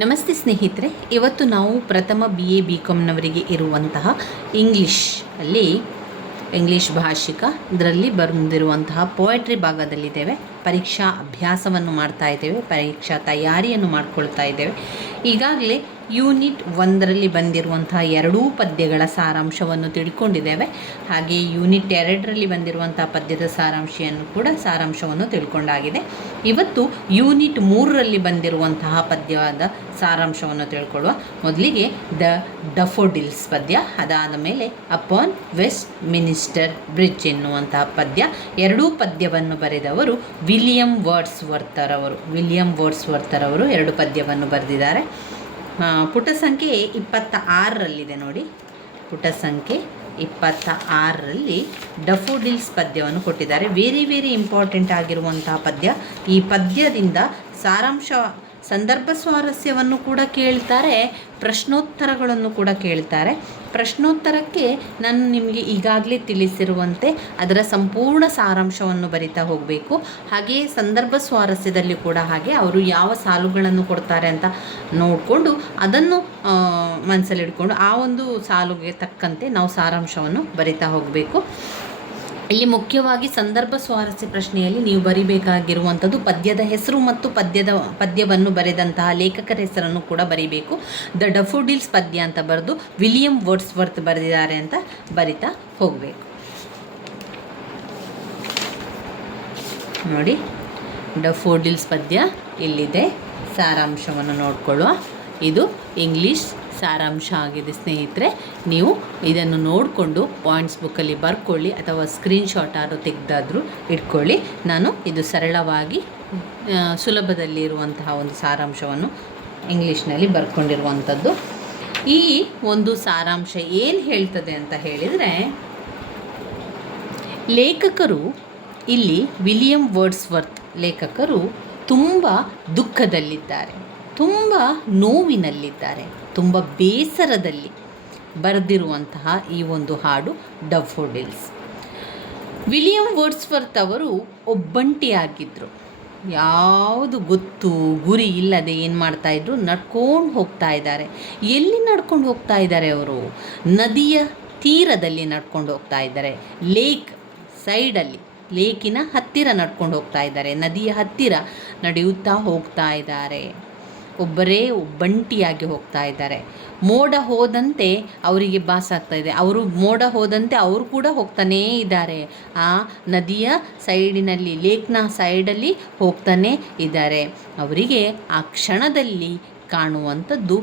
ನಮಸ್ತೆ ಸ್ನೇಹಿತರೆ, ಇವತ್ತು ನಾವು ಪ್ರಥಮ BA BComನವರಿಗೆ ಇರುವಂತಹ ಇಂಗ್ಲೀಷ್ ಭಾಷಿಕ ಇದರಲ್ಲಿ ಬಂದಿರುವಂತಹ ಪೋಯಟ್ರಿ ಭಾಗದಲ್ಲಿದ್ದೇವೆ. ಪರೀಕ್ಷಾ ಅಭ್ಯಾಸವನ್ನು ಮಾಡ್ತಾ ಇದ್ದೇವೆ, ಪರೀಕ್ಷಾ ತಯಾರಿಯನ್ನು ಮಾಡಿಕೊಳ್ತಾ ಇದ್ದೇವೆ. ಈಗಾಗಲೇ ಯೂನಿಟ್ 1ರಲ್ಲಿ ಬಂದಿರುವಂತಹ 2 ಪದ್ಯಗಳ ಸಾರಾಂಶವನ್ನು ತಿಳ್ಕೊಂಡಿದ್ದೇವೆ. ಹಾಗೆ ಯೂನಿಟ್ 2ರಲ್ಲಿ ಬಂದಿರುವಂತಹ ಪದ್ಯದ ಸಾರಾಂಶವನ್ನು ತಿಳ್ಕೊಂಡಾಗಿದೆ. ಇವತ್ತು ಯೂನಿಟ್ 3ರಲ್ಲಿ ಬಂದಿರುವಂತಹ ಪದ್ಯವಾದ ಸಾರಾಂಶವನ್ನು ತಿಳ್ಕೊಳ್ಳುವ. ಮೊದಲಿಗೆ ದ ಡಫೋಡಿಲ್ಸ್ ಪದ್ಯ, ಅದಾದ ಮೇಲೆ ಅಪಾನ್ ವೆಸ್ಟ್ ಮಿನಿಸ್ಟರ್ ಬ್ರಿಡ್ಜ್ ಎನ್ನುವಂತಹ ಪದ್ಯ. 2 ಪದ್ಯವನ್ನು ಬರೆದವರು ವಿಲಿಯಂ ವರ್ಡ್ಸ್ವರ್ತರವರು 2 ಪದ್ಯವನ್ನು ಬರೆದಿದ್ದಾರೆ. ಪುಟ ಸಂಖ್ಯೆ 26ರಲ್ಲಿದೆ ನೋಡಿ. ಪುಟ ಸಂಖ್ಯೆ 26ರಲ್ಲಿ ಡಫೋಡಿಲ್ಸ್ ಪದ್ಯವನ್ನು ಕೊಟ್ಟಿದ್ದಾರೆ. ವೆರಿ ಇಂಪಾರ್ಟೆಂಟ್ ಆಗಿರುವಂತಹ ಪದ್ಯ. ಈ ಪದ್ಯದಿಂದ ಸಂದರ್ಭ ಸ್ವಾರಸ್ಯವನ್ನು ಕೂಡ ಕೇಳ್ತಾರೆ, ಪ್ರಶ್ನೋತ್ತರಗಳನ್ನು ಕೂಡ ಕೇಳ್ತಾರೆ. ಪ್ರಶ್ನೋತ್ತರಕ್ಕೆ ನಾನು ನಿಮಗೆ ಈಗಾಗಲೇ ತಿಳಿಸಿರುವಂತೆ ಅದರ ಸಂಪೂರ್ಣ ಸಾರಾಂಶವನ್ನು ಬರಿತಾ ಹೋಗಬೇಕು. ಹಾಗೆಯೇ ಸಂದರ್ಭ ಸ್ವಾರಸ್ಯದಲ್ಲಿ ಕೂಡ ಹಾಗೆ ಅವರು ಯಾವ ಸಾಲುಗಳನ್ನು ಕೊಡ್ತಾರೆ ಅಂತ ನೋಡಿಕೊಂಡು ಅದನ್ನು ಮನಸ್ಸಲ್ಲಿಡ್ಕೊಂಡು ಆ ಒಂದು ಸಾಲುಗೆ ತಕ್ಕಂತೆ ನಾವು ಸಾರಾಂಶವನ್ನು ಬರಿತಾ ಹೋಗಬೇಕು. ಇಲ್ಲಿ ಮುಖ್ಯವಾಗಿ ಸಂದರ್ಭ ಸ್ವಾರಸ್ಯ ಪ್ರಶ್ನೆಯಲ್ಲಿ ನೀವು ಬರಿಬೇಕಾಗಿರುವಂಥದ್ದು ಪದ್ಯದ ಹೆಸರು ಮತ್ತು ಪದ್ಯವನ್ನು ಬರೆದಂತಹ ಲೇಖಕರ ಹೆಸರನ್ನು ಕೂಡ ಬರಿಬೇಕು. ದ ಡಫೋಡಿಲ್ಸ್ ಪದ್ಯ ಅಂತ ಬರೆದು ವಿಲಿಯಂ ವರ್ಡ್ಸ್ವರ್ತ್ ಬರೆದಿದ್ದಾರೆ ಅಂತ ಬರಿತಾ ಹೋಗಬೇಕು. ನೋಡಿ, ಡಫೋಡಿಲ್ಸ್ ಪದ್ಯ ಇಲ್ಲಿದೆ. ಸಾರಾಂಶವನ್ನು ನೋಡಿಕೊಳ್ಳುವ. ಇದು ಇಂಗ್ಲೀಷ್ ಸಾರಾಂಶ ಆಗಿದೆ ಸ್ನೇಹಿತರೆ. ನೀವು ಇದನ್ನು ನೋಡಿಕೊಂಡು ಪಾಯಿಂಟ್ಸ್ ಬುಕ್ಕಲ್ಲಿ ಬರ್ಕೊಳ್ಳಿ ಅಥವಾ ಸ್ಕ್ರೀನ್ಶಾಟ್ ಆದರೂ ತೆಗೆದಾದರೂ ಇಟ್ಕೊಳ್ಳಿ. ನಾನು ಇದು ಸರಳವಾಗಿ ಸುಲಭದಲ್ಲಿ ಇರುವಂತಹ ಒಂದು ಸಾರಾಂಶವನ್ನು ಇಂಗ್ಲೀಷ್ನಲ್ಲಿ ಬರ್ಕೊಂಡಿರುವಂಥದ್ದು. ಈ ಒಂದು ಸಾರಾಂಶ ಏನು ಹೇಳ್ತದೆ ಅಂತ ಹೇಳಿದರೆ, ಲೇಖಕರು ಇಲ್ಲಿ ವಿಲಿಯಂ ವರ್ಡ್ಸ್ವರ್ತ್ ಲೇಖಕರು ತುಂಬ ದುಃಖದಲ್ಲಿದ್ದಾರೆ, ತುಂಬ ನೋವಿನಲ್ಲಿದ್ದಾರೆ, ತುಂಬ ಬೇಸರದಲ್ಲಿ ಬರೆದಿರುವಂತಹ ಈ ಒಂದು ಹಾಡು ಡಫೋಡಿಲ್ಸ್. ವಿಲಿಯಂ ವರ್ಡ್ಸ್ವರ್ತ್ ಅವರು ಒಬ್ಬಂಟಿಯಾಗಿದ್ದರು. ಯಾವುದು ಗೊತ್ತು ಗುರಿ ಇಲ್ಲದೆ ಏನು ಮಾಡ್ತಾಯಿದ್ರು, ನಡ್ಕೊಂಡು ಹೋಗ್ತಾ ಇದ್ದಾರೆ. ಎಲ್ಲಿ ನಡ್ಕೊಂಡು ಹೋಗ್ತಾ ಇದ್ದಾರೆ ಅವರು? ನದಿಯ ತೀರದಲ್ಲಿ ನಡ್ಕೊಂಡು ಹೋಗ್ತಾ ಇದ್ದಾರೆ. ಲೇಕ್ ಸೈಡಲ್ಲಿ, ಲೇಕಿನ ಹತ್ತಿರ ನಡ್ಕೊಂಡು ಹೋಗ್ತಾ ಇದ್ದಾರೆ. ನದಿಯ ಹತ್ತಿರ ನಡೆಯುತ್ತಾ ಹೋಗ್ತಾ ಇದ್ದಾರೆ. ಒಬ್ಬಂಟಿಯಾಗಿ ಹೋಗ್ತಾ ಇದ್ದಾರೆ. ಮೋಡ ಹೋದಂತೆ ಅವರಿಗೆ ಭಾಸಾಗ್ತಾ ಇದೆ. ಮೋಡ ಹೋದಂತೆ ಅವರು ಕೂಡ ಹೋಗ್ತಾನೇ ಇದ್ದಾರೆ. ಆ ನದಿಯ ಸೈಡಿನಲ್ಲಿ, ಲೇಕ್ನ ಸೈಡಲ್ಲಿ ಹೋಗ್ತಾನೇ ಇದ್ದಾರೆ. ಅವರಿಗೆ ಆ ಕ್ಷಣದಲ್ಲಿ ಕಾಣುವಂಥದ್ದು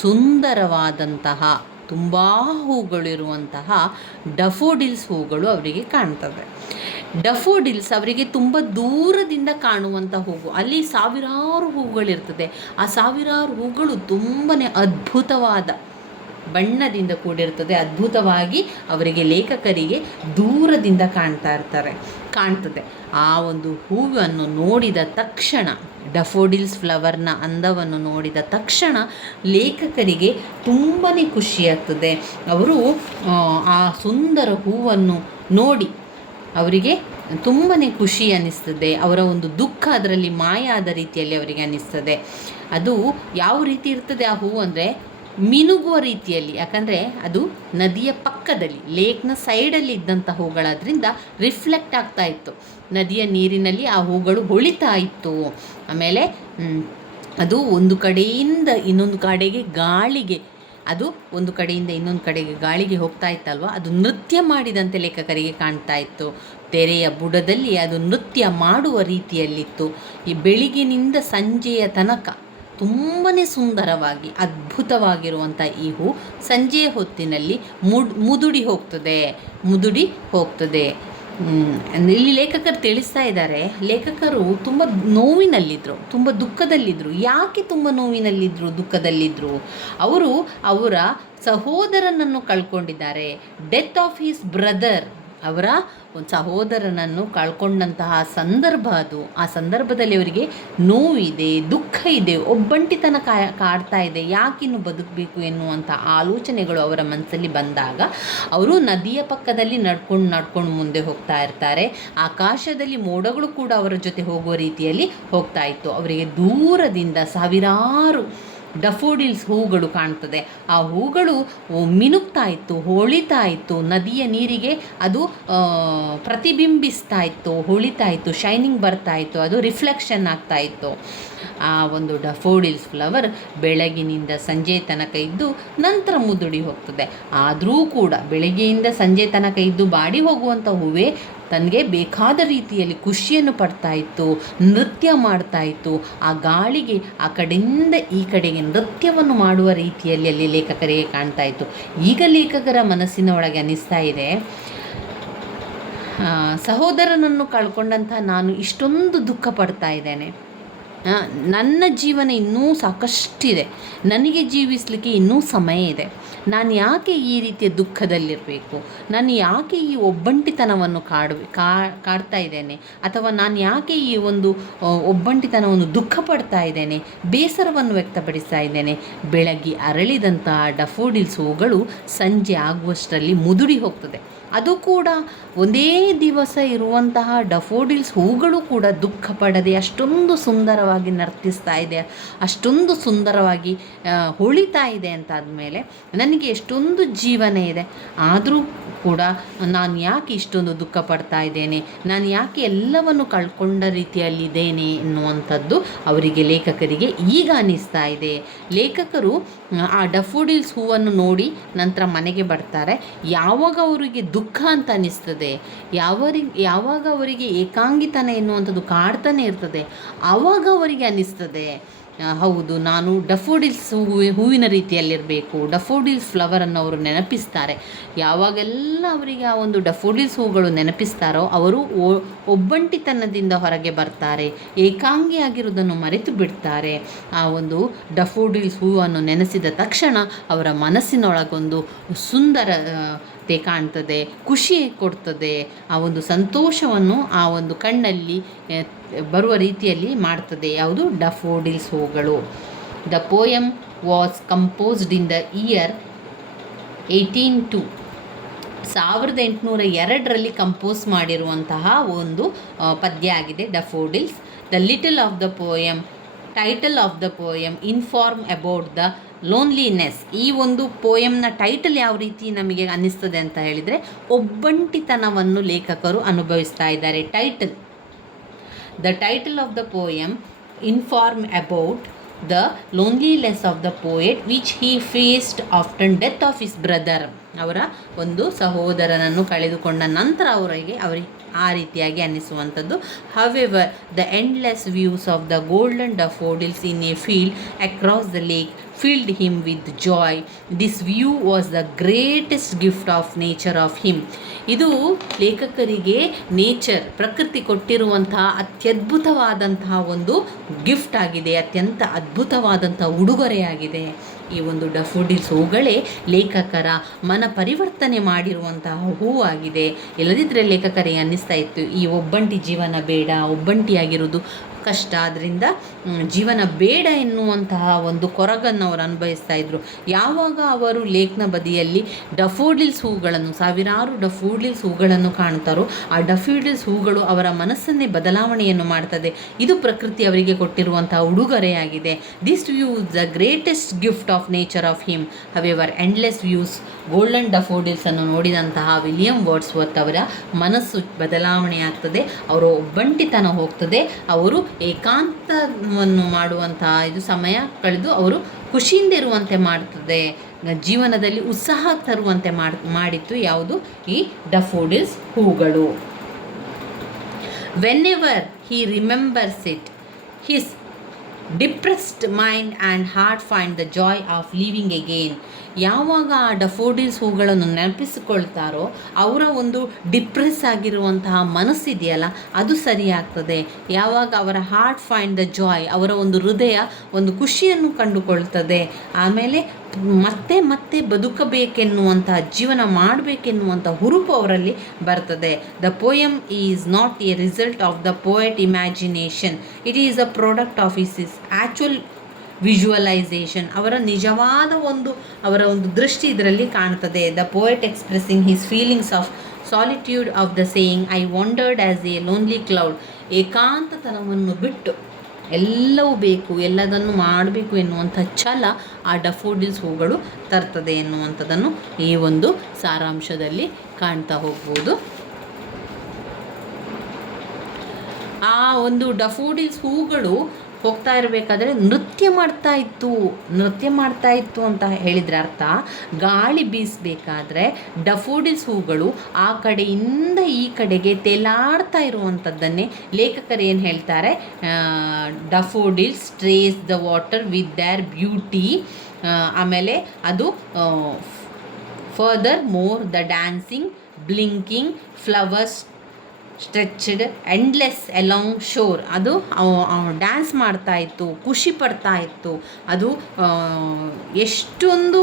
ಸುಂದರವಾದಂತಹ ತುಂಬ ಹೂಗಳಿರುವಂತಹ ಡಫೋಡಿಲ್ಸ್ ಹೂಗಳು ಅವರಿಗೆ ಕಾಣ್ತವೆ. ಡಫೋಡಿಲ್ಸ್ ಅವರಿಗೆ ತುಂಬ ದೂರದಿಂದ ಕಾಣುವಂಥ ಹೂವು. ಅಲ್ಲಿ ಸಾವಿರಾರು ಹೂಗಳಿರ್ತದೆ. ಆ ಸಾವಿರಾರು ಹೂಗಳು ತುಂಬಾ ಅದ್ಭುತವಾದ ಬಣ್ಣದಿಂದ ಕೂಡಿರ್ತದೆ. ಅದ್ಭುತವಾಗಿ ಅವರಿಗೆ, ಲೇಖಕರಿಗೆ ದೂರದಿಂದ ಕಾಣ್ತದೆ. ಆ ಒಂದು ಹೂವನ್ನು ನೋಡಿದ ತಕ್ಷಣ, ಡಫೋಡಿಲ್ಸ್ ಫ್ಲವರ್ನ ಅಂದವನ್ನು ನೋಡಿದ ತಕ್ಷಣ ಲೇಖಕರಿಗೆ ತುಂಬಾ ಖುಷಿಯಾಗ್ತದೆ. ಅವರು ಆ ಸುಂದರ ಹೂವನ್ನು ನೋಡಿ ಅವರಿಗೆ ತುಂಬಾ ಖುಷಿ ಅನ್ನಿಸ್ತದೆ. ಅವರ ಒಂದು ದುಃಖ ಅದರಲ್ಲಿ ಮಾಯ ಆದ ರೀತಿಯಲ್ಲಿ ಅವರಿಗೆ ಅನ್ನಿಸ್ತದೆ. ಅದು ಯಾವ ರೀತಿ ಇರ್ತದೆ ಆ ಹೂವು ಅಂದರೆ, ಮಿನುಗುವ ರೀತಿಯಲ್ಲಿ. ಯಾಕಂದರೆ ಅದು ನದಿಯ ಪಕ್ಕದಲ್ಲಿ, ಲೇಕ್ನ ಸೈಡಲ್ಲಿ ಇದ್ದಂಥ ಹೂಗಳಾದ್ರಿಂದ ರಿಫ್ಲೆಕ್ಟ್ ಆಗ್ತಾ ಇತ್ತು. ನದಿಯ ನೀರಿನಲ್ಲಿ ಆ ಹೂಗಳು ಹೊಳಿತಾ ಇತ್ತು. ಆಮೇಲೆ ಅದು ಒಂದು ಕಡೆಯಿಂದ ಇನ್ನೊಂದು ಕಡೆಗೆ ಗಾಳಿಗೆ, ಅದು ಒಂದು ಕಡೆಯಿಂದ ಇನ್ನೊಂದು ಕಡೆಗೆ ಗಾಳಿಗೆ ಹೋಗ್ತಾ ಇತ್ತಲ್ವ, ಅದು ನೃತ್ಯ ಮಾಡಿದಂತೆ ಲೇಖಕರಿಗೆ ಕಾಣ್ತಾ ಇತ್ತು. ತೆರೆಯ ಬುಡದಲ್ಲಿ ಅದು ನೃತ್ಯ ಮಾಡುವ ರೀತಿಯಲ್ಲಿತ್ತು. ಈ ಬೆಳಗಿನಿಂದ ಸಂಜೆಯ ತನಕ ತುಂಬಾ ಸುಂದರವಾಗಿ ಅದ್ಭುತವಾಗಿರುವಂಥ ಈ ಹೂ ಸಂಜೆಯ ಹೊತ್ತಿನಲ್ಲಿ ಮುದುಡಿ ಹೋಗ್ತದೆ. ಇಲ್ಲಿ ಲೇಖಕರು ತಿಳಿಸ್ತಾ ಇದ್ದಾರೆ, ಲೇಖಕರು ತುಂಬ ನೋವಿನಲ್ಲಿದ್ದರು, ತುಂಬ ದುಃಖದಲ್ಲಿದ್ದರು. ಯಾಕೆ ತುಂಬ ನೋವಿನಲ್ಲಿದ್ದರು, ದುಃಖದಲ್ಲಿದ್ದರು? ಅವರು ಅವರ ಸಹೋದರನನ್ನು ಕಳ್ಕೊಂಡಿದ್ದಾರೆ. ಡೆತ್ ಆಫ್ ಹಿಸ್ ಬ್ರದರ್, ಅವರ ಒಂದು ಸಹೋದರನನ್ನು ಕಳ್ಕೊಂಡಂತಹ ಸಂದರ್ಭ ಅದು. ಆ ಸಂದರ್ಭದಲ್ಲಿ ಅವರಿಗೆ ನೋವಿದೆ, ದುಃಖ ಇದೆ, ಒಬ್ಬಂಟಿತನ ಕಾಡ್ತಾ ಇದೆ. ಯಾಕಿನ್ನು ಬದುಕಬೇಕು ಎನ್ನುವಂಥ ಆಲೋಚನೆಗಳು ಅವರ ಮನಸ್ಸಲ್ಲಿ ಬಂದಾಗ ಅವರು ನದಿಯ ಪಕ್ಕದಲ್ಲಿ ನಡ್ಕೊಂಡು ಮುಂದೆ ಹೋಗ್ತಾ ಇರ್ತಾರೆ. ಆಕಾಶದಲ್ಲಿ ಮೋಡಗಳು ಕೂಡ ಅವರ ಜೊತೆ ಹೋಗುವ ರೀತಿಯಲ್ಲಿ ಹೋಗ್ತಾ ಇತ್ತು. ಅವರಿಗೆ ದೂರದಿಂದ ಸಾವಿರಾರು ಡಫೋಡಿಲ್ಸ್ ಹೂಗಳು ಕಾಣ್ತದೆ. ಆ ಹೂಗಳು ಮಿನುಗ್ತಾ ಇತ್ತು, ಹೊಳಿತಾ ಇತ್ತು, ನದಿಯ ನೀರಿಗೆ ಅದು ಪ್ರತಿಬಿಂಬಿಸ್ತಾ ಇತ್ತು, ಹೊಳಿತಾ ಇತ್ತು, ಶೈನಿಂಗ್ ಬರ್ತಾ ಇತ್ತು, ಅದು ರಿಫ್ಲೆಕ್ಷನ್ ಆಗ್ತಾ ಇತ್ತು. ಆ ಒಂದು ಡಫೋಡಿಲ್ಸ್ ಫ್ಲವರ್ ಬೆಳಗಿನಿಂದ ಸಂಜೆ ತನಕ ಇದ್ದು ನಂತರ ಮುದುಡಿ ಹೋಗ್ತದೆ. ಆದರೂ ಕೂಡ ಬೆಳಗ್ಗೆಯಿಂದ ಸಂಜೆ ತನಕ ಇದ್ದು ಬಾಡಿ ಹೋಗುವಂಥ ಹೂವೇ ತನಗೆ ಬೇಕಾದ ರೀತಿಯಲ್ಲಿ ಖುಷಿಯನ್ನು ಪಡ್ತಾ ಇತ್ತು, ನೃತ್ಯ ಮಾಡ್ತಾ ಇತ್ತು. ಆ ಗಾಳಿಗೆ ಆ ಕಡೆಯಿಂದ ಈ ಕಡೆಗೆ ನೃತ್ಯವನ್ನು ಮಾಡುವ ರೀತಿಯಲ್ಲಿ ಅಲ್ಲಿ ಲೇಖಕರಿಗೆ ಕಾಣ್ತಾ ಇತ್ತು. ಈಗ ಲೇಖಕರ ಮನಸ್ಸಿನ ಒಳಗೆ ಅನ್ನಿಸ್ತಾ ಇದೆ, ಸಹೋದರನನ್ನು ಕಳ್ಕೊಂಡಂಥ ನಾನು ಇಷ್ಟೊಂದು ದುಃಖ ಪಡ್ತಾ ಇದ್ದೇನೆ. ನನ್ನ ಜೀವನ ಇನ್ನೂ ಸಾಕಷ್ಟಿದೆ, ನನಗೆ ಜೀವಿಸಲಿಕ್ಕೆ ಇನ್ನೂ ಸಮಯ ಇದೆ. ನಾನು ಯಾಕೆ ಈ ರೀತಿಯ ದುಃಖದಲ್ಲಿರಬೇಕು? ನಾನು ಯಾಕೆ ಈ ಒಬ್ಬಂಟಿತನವನ್ನು ಕಾಡ್ತಾ ಇದ್ದೇನೆ? ಅಥವಾ ನಾನು ಯಾಕೆ ಈ ಒಂದು ಒಬ್ಬಂಟಿತನವನ್ನು ದುಃಖ ಪಡ್ತಾ ಇದ್ದೇನೆ, ಬೇಸರವನ್ನು ವ್ಯಕ್ತಪಡಿಸ್ತಾ ಇದ್ದೇನೆ? ಬೆಳಗ್ಗೆ ಅರಳಿದಂತಹ ಡಫೋಡಿಲ್ಸ್ ಹೂಗಳು ಸಂಜೆ ಆಗುವಷ್ಟರಲ್ಲಿ ಮುದುಡಿ ಹೋಗ್ತದೆ. ಅದು ಕೂಡ ಒಂದೇ ದಿವಸ ಇರುವಂತಹ ಡಫೋಡಿಲ್ಸ್ ಹೂಗಳು ಕೂಡ ದುಃಖ ಪಡದೆ ಅಷ್ಟೊಂದು ಸುಂದರವಾಗಿ ನರ್ತಿಸ್ತಾ ಇದೆ, ಅಷ್ಟೊಂದು ಸುಂದರವಾಗಿ ಹೊಳಿತಾ ಇದೆ ಅಂತಾದಮೇಲೆ ನನಗೆ ಎಷ್ಟೊಂದು ಜೀವನ ಇದೆ. ಆದರೂ ಕೂಡ ನಾನು ಯಾಕೆ ಇಷ್ಟೊಂದು ದುಃಖ ಪಡ್ತಾ ಇದ್ದೇನೆ, ನಾನು ಯಾಕೆ ಎಲ್ಲವನ್ನು ಕಳ್ಕೊಂಡ ರೀತಿಯಲ್ಲಿದ್ದೇನೆ ಎನ್ನುವಂಥದ್ದು ಅವರಿಗೆ, ಲೇಖಕರಿಗೆ ಈಗ ಅನ್ನಿಸ್ತಾ ಇದೆ. ಲೇಖಕರು ಆ ಡಫೋಡಿಲ್ಸ್ ಹೂವನ್ನು ನೋಡಿ ನಂತರ ಮನೆಗೆ ಬರ್ತಾರೆ. ಯಾವಾಗ ಅವರಿಗೆ ದುಃಖ ಅಂತ ಅನ್ನಿಸ್ತದೆ, ಯಾವಾಗ ಅವರಿಗೆ ಏಕಾಂಗಿತನ ಎನ್ನುವಂಥದ್ದು ಕಾಡ್ತಾನೆ ಇರ್ತದೆ, ಆವಾಗ ಅವರಿಗೆ ಅನ್ನಿಸ್ತದೆ, ಹೌದು ನಾನು ಡಫೋಡಿಲ್ಸ್ ಹೂವಿನ ರೀತಿಯಲ್ಲಿರಬೇಕು. ಡಫೋಡಿಲ್ಸ್ ಫ್ಲವರನ್ನು ಅವರು ನೆನಪಿಸ್ತಾರೆ. ಯಾವಾಗೆಲ್ಲ ಅವರಿಗೆ ಆ ಒಂದು ಡಫೋಡಿಲ್ಸ್ ಹೂಗಳು ನೆನಪಿಸ್ತಾರೋ ಅವರು ಒಬ್ಬಂಟಿತನದಿಂದ ಹೊರಗೆ ಬರ್ತಾರೆ, ಏಕಾಂಗಿಯಾಗಿರುವುದನ್ನು ಮರೆತು ಬಿಡ್ತಾರೆ. ಆ ಒಂದು ಡಫೋಡಿಲ್ಸ್ ಹೂವನ್ನು ನೆನೆಸಿದ ತಕ್ಷಣ ಅವರ ಮನಸ್ಸಿನೊಳಗೊಂದು ಸುಂದರತೆ ಕಾಣ್ತದೆ, ಖುಷಿ ಕೊಡ್ತದೆ, ಆ ಒಂದು ಸಂತೋಷವನ್ನು ಆ ಒಂದು ಕಣ್ಣಲ್ಲಿ ಬರುವ ರೀತಿಯಲ್ಲಿ ಮಾಡ್ತದೆ. ಯಾವುದು? ಡಫೋಡಿಲ್ಸ್ ಹೂಗಳು. The poem was composed in the year 1802. 1802ರಲ್ಲಿ ಕಂಪೋಸ್ ಮಾಡಿರುವಂತಹ ಒಂದು ಪದ್ಯ ಆಗಿದೆ daffodils. The little of the poem, title of the poem inform about the loneliness. ಈ ಒಂದು ಪೋಯಮ್ನ ಟೈಟಲ್ ಯಾವ ರೀತಿ ನಮಗೆ ಅನ್ನಿಸ್ತದೆ ಅಂತ ಹೇಳಿದರೆ, ಒಬ್ಬಂಟಿತನವನ್ನು ಲೇಖಕರು ಅನುಭವಿಸ್ತಾ ಇದ್ದಾರೆ. The title of the poem inform about the loneliness of the poet which he faced after death of his brother. ಅವರ ಒಂದು ಸಹೋದರನನ್ನು ಕಳೆದುಕೊಂಡ ನಂತರ ಅವರಿಗೆ ಆ ರೀತಿಯಾಗಿ ಅನ್ನಿಸುವಂಥದ್ದು. However, the endless views of the golden daffodils in a field across the lake filled him with joy. This view was the greatest gift of nature of him. ಇದು ಲೇಖಕರಿಗೆ ಪ್ರಕೃತಿ ಕೊಟ್ಟಿರುವಂತಹ ಅತ್ಯದ್ಭುತವಾದಂತಹ ಒಂದು ಗಿಫ್ಟ್ ಆಗಿದೆ, ಅತ್ಯಂತ ಅದ್ಭುತವಾದಂತಹ ಉಡುಗೊರೆಯಾಗಿದೆ. ಈ ಒಂದು ಡಫೋಡಿಲ್ಸ್ ಹೂಗಳೇ ಲೇಖಕರ ಮನ ಪರಿವರ್ತನೆ ಮಾಡಿರುವಂತಹ ಹೂವಾಗಿದೆ. ಇಲ್ಲದಿದ್ದರೆ ಲೇಖಕರಿಗೆ ಅನ್ನಿಸ್ತಾ ಇತ್ತು ಈ ಒಬ್ಬಂಟಿ ಜೀವನ ಬೇಡ, ಒಬ್ಬಂಟಿಯಾಗಿರೋದು ಕಷ್ಟ, ಅದರಿಂದ ಜೀವನ ಬೇಡ ಎನ್ನುವಂತಹ ಒಂದು ಕೊರಗನ್ನು ಅವರು ಅನುಭವಿಸ್ತಾ ಇದ್ದರು. ಯಾವಾಗ ಅವರು ಲೇಕ್ನ ಬದಿಯಲ್ಲಿ ಡಫೋಡಿಲ್ಸ್ ಹೂಗಳನ್ನು, ಸಾವಿರಾರು ಡಫೋಡಿಲ್ಸ್ ಹೂಗಳನ್ನು ಕಾಣ್ತಾರೋ, ಆ ಡಫೋಡಿಲ್ಸ್ ಹೂಗಳು ಅವರ ಮನಸ್ಸನ್ನೇ ಬದಲಾವಣೆಯನ್ನು ಮಾಡ್ತದೆ. ಇದು ಪ್ರಕೃತಿ ಅವರಿಗೆ ಕೊಟ್ಟಿರುವಂತಹ ಉಡುಗೊರೆಯಾಗಿದೆ. This view the greatest gift of nature of him. However endless views golden daffodils ಅನ್ನು ನೋಡಿದಂತಹ ವಿಲಿಯಂ ವರ್ಡ್ಸ್ವರ್ತ್ ಅವರ ಮನಸ್ಸು ಬದಲಾವಣೆ ಆಗ್ತದೆ, ಅವರು ಒಬ್ಬಂಟಿತನ ಹೋಗ್ತದೆ, ಅವರು ಏಕಾಂತವನ್ನು ಮಾಡುವಂತಹ ಇದು ಸಮಯ ಕಳೆದು ಅವರು ಖುಷಿಯಿಂದ ಇರುವಂತೆ ಮಾಡ್ತದೆ, ಜೀವನದಲ್ಲಿ ಉತ್ಸಾಹ ತರುವಂತೆ ಮಾಡಿತ್ತು. ಯಾವುದು? ಈ ಡಫೋಡಿಲ್ಸ್ ಹೂಗಳು. Whenever he remembers it, his depressed mind and heart find the joy of living again. ಯಾವಾಗ ಆ ಡಫೋಡಿಲ್ಸ್ ಹೂಗಳನ್ನು ನೆನಪಿಸಿಕೊಳ್ತಾರೋ ಅವರ ಒಂದು ಡಿಪ್ರೆಸ್ ಆಗಿರುವಂತಹ ಮನಸ್ಸಿದೆಯಲ್ಲ ಅದು ಸರಿಯಾಗ್ತದೆ. ಯಾವಾಗ ಅವರ ಹಾರ್ಟ್ ಫೈಂಡ್ ದ ಜಾಯ್, ಅವರ ಒಂದು ಹೃದಯ ಒಂದು ಖುಷಿಯನ್ನು ಕಂಡುಕೊಳ್ತದೆ, ಆಮೇಲೆ ಮತ್ತೆ ಮತ್ತೆ ಬದುಕಬೇಕೆನ್ನುವಂತಹ, ಜೀವನ ಮಾಡಬೇಕೆನ್ನುವಂಥ ಹುರುಪು ಅವರಲ್ಲಿ ಬರ್ತದೆ. The poem is not a result of the poet imagination, it is a product of his actual visualisation. ಅವರ ನಿಜವಾದ ಅವರ ಒಂದು ದೃಷ್ಟಿ ಇದರಲ್ಲಿ ಕಾಣ್ತದೆ. The poet expressing his feelings of solitude of the saying I wondered as a lonely cloud. ಏಕಾಂತತನವನ್ನು ಬಿಟ್ಟು ಎಲ್ಲವೂ ಬೇಕು, ಎಲ್ಲದನ್ನು ಮಾಡಬೇಕು ಎನ್ನುವಂಥ ಛಲ ಆ ಡಫೋಡಿಲ್ಸ್ ಹೂಗಳು ತರ್ತದೆ ಎನ್ನುವಂಥದ್ದನ್ನು ಈ ಒಂದು ಸಾರಾಂಶದಲ್ಲಿ ಕಾಣ್ತಾ ಹೋಗ್ಬೋದು. ಆ ಒಂದು ಡಫೋಡಿಲ್ಸ್ ಹೂಗಳು ಹೋಗ್ತಾ ಇರಬೇಕಾದ್ರೆ ನೃತ್ಯ ಮಾಡ್ತಾ ಇತ್ತು ಅಂತ ಹೇಳಿದ್ರೆ ಅರ್ಥ, ಗಾಳಿ ಬೀಸಬೇಕಾದ್ರೆ ಡಫೋಡಿಲ್ಸ್ ಹೂಗಳು ಆ ಕಡೆಯಿಂದ ಈ ಕಡೆಗೆ ತೇಲಾಡ್ತಾ ಇರುವಂಥದ್ದನ್ನೇ ಲೇಖಕರು ಏನು ಹೇಳ್ತಾರೆ, daffodils trace the water with their beauty. ಆಮೇಲೆ ಅದು further more the dancing blinking flowers stretched endless along shore. ಅದು ಡ್ಯಾನ್ಸ್ ಮಾಡ್ತಾ ಇತ್ತು, ಖುಷಿ ಪಡ್ತಾ ಇತ್ತು. ಅದು ಎಷ್ಟೊಂದು